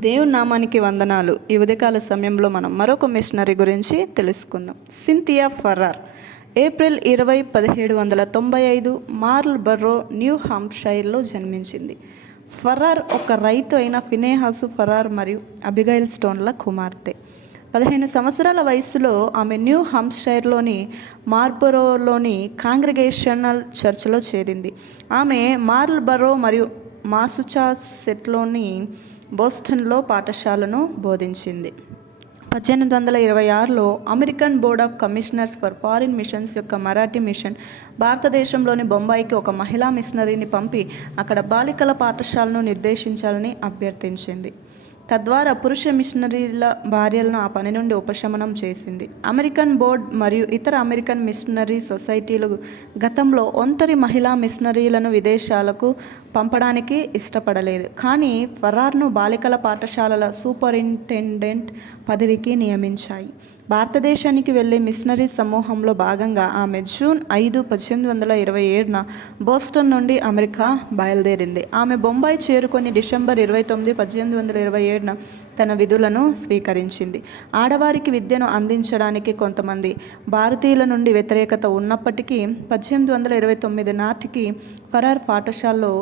దేవుని నామానికి వందనాలు. ఈ ఉదయకాల సమయంలో మనం మరొక మిషనరీ గురించి తెలుసుకుందాం. సింథియా ఫర్రార్ ఏప్రిల్ 20, 1795 మార్ల్ బర్రో, న్యూ హాంప్షైర్లో జన్మించింది. ఫర్రార్ ఒక రైతు అయిన ఫినెహాసు ఫర్రార్ మరియు అబిగైల్ స్టోన్ల కుమార్తె. 15 సంవత్సరాల వయసులో ఆమె న్యూ హాంప్షైర్లోని మార్ల్బరోలోని కాంగ్రిగేషనల్ చర్చ్లో చేరింది. ఆమె మార్ల్ బర్రో మరియు మాసచుసెట్స్లోని బోస్టన్లో పాఠశాలను బోధించింది. 1826లో American board of commissioners for foreign missions యొక్క మరాఠీ మిషన్ భారతదేశంలోని బొంబాయికి ఒక మహిళా మిషనరీని పంపి అక్కడ బాలికల పాఠశాలను నిర్దేశించాలని అభ్యర్థించింది. తద్వారా పురుష మిషనరీల భార్యలను ఆ పని నుండి ఉపశమనం చేసింది. అమెరికన్ బోర్డ్ మరియు ఇతర అమెరికన్ మిషనరీ సొసైటీలు గతంలో ఒంటరి మహిళా మిషనరీలను విదేశాలకు పంపడానికి ఇష్టపడలేదు. కానీ ఫర్రార్ను బాలికల పాఠశాలల సూపరింటెండెంట్ పదవికి నియమించాయి. భారతదేశానికి వెళ్లే మిషనరీ సమూహంలో భాగంగా ఆమె జూన్ 5, 1827న బోస్టన్ నుండి అమెరికా బయలుదేరింది. ఆమె బొంబాయి చేరుకొని డిసెంబర్ 29, 1827న తన విధులను స్వీకరించింది. ఆడవారికి విద్యను అందించడానికి కొంతమంది భారతీయుల నుండి వ్యతిరేకత ఉన్నప్పటికీ 1829 నాటికి ఫర్రార్ పాఠశాలలో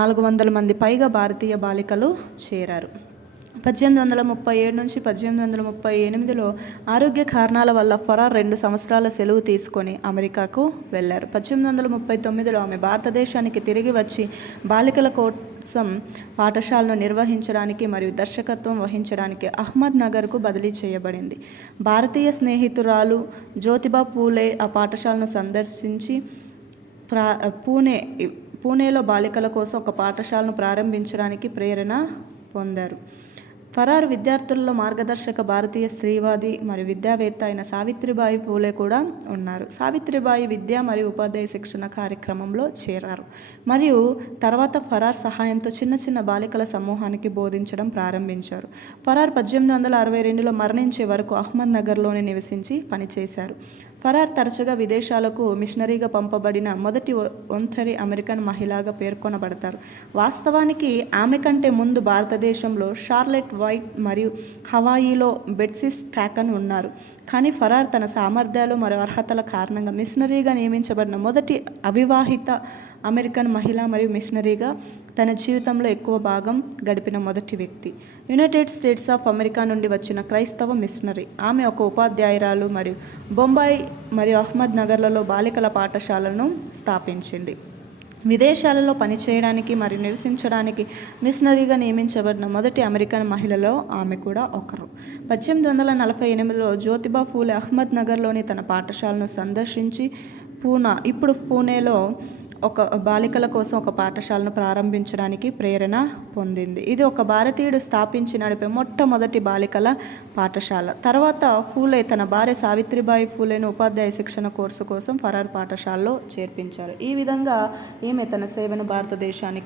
400 మంది పైగా భారతీయ బాలికలు చేరారు. 1837 నుంచి 1838లో ఆరోగ్య కారణాల వల్ల ఫర్రార్ 2 సంవత్సరాల సెలవు తీసుకొని అమెరికాకు వెళ్లారు. 1839లో ఆమె భారతదేశానికి తిరిగి వచ్చి బాలికల కోసం పాఠశాలను నిర్వహించడానికి మరియు దర్శకత్వం వహించడానికి అహ్మద్ నగర్కు బదిలీ చేయబడింది. భారతీయ స్నేహితురాలు జ్యోతిబా పూలే ఆ పాఠశాలను సందర్శించి పూణేలో బాలికల కోసం ఒక పాఠశాలను ప్రారంభించడానికి ప్రేరణ పొందారు. ఫర్రార్ విద్యార్థులలో మార్గదర్శక భారతీయ స్త్రీవాది మరియు విద్యావేత్త అయిన సావిత్రిబాయి పూలే కూడా ఉన్నారు. సావిత్రిబాయి విద్య మరియు ఉపాధ్యాయ శిక్షణ కార్యక్రమంలో చేరారు మరియు తర్వాత ఫర్రార్ సహాయంతో చిన్న చిన్న బాలికల సమూహానికి బోధించడం ప్రారంభించారు. ఫర్రార్ 1862లో మరణించే వరకు అహ్మద్ నగర్లోనే నివసించి పనిచేశారు. ఫర్రార్ తరచుగా విదేశాలకు మిషనరీగా పంపబడిన మొదటి ఒంటరి అమెరికన్ మహిళగా పేర్కొనబడతారు. వాస్తవానికి ఆమె కంటే ముందు భారతదేశంలో షార్లెట్ వైట్ మరియు హవాయిలో బెట్సీ స్టాకన్ ఉన్నారు. కానీ ఫర్రార్ తన సామర్థ్యాలు మరియు అర్హతల కారణంగా మిషనరీగా నియమించబడిన మొదటి అవివాహిత అమెరికన్ మహిళ మరియు మిషనరీగా తన జీవితంలో ఎక్కువ భాగం గడిపిన మొదటి వ్యక్తి. యునైటెడ్ స్టేట్స్ ఆఫ్ అమెరికా నుండి వచ్చిన క్రైస్తవ మిషనరీ. ఆమె ఒక ఉపాధ్యాయురాలు మరియు బొంబాయి మరియు అహ్మద్ నగర్లలో బాలికల పాఠశాలను స్థాపించింది. విదేశాలలో పనిచేయడానికి మరియు నివసించడానికి మిషనరీగా నియమించబడిన మొదటి అమెరికన్ మహిళలో ఆమె కూడా ఒకరు. 1848లో జ్యోతిబా ఫూలే అహ్మద్ నగర్లోని తన పాఠశాలను సందర్శించి ఇప్పుడు పూణేలో ఒక బాలికల కోసం ఒక పాఠశాలను ప్రారంభించడానికి ప్రేరణ పొందింది. ఇది ఒక భారతీయుడు స్థాపించి నడిపే మొట్టమొదటి బాలికల పాఠశాల. తర్వాత ఫూలే తన భార్య సావిత్రిబాయి ఫూలేను ఉపాధ్యాయ శిక్షణ కోర్సు కోసం ఫర్రార్ పాఠశాలలో చేర్పించారు. ఈ విధంగా ఈమె తన సేవను భారతదేశానికి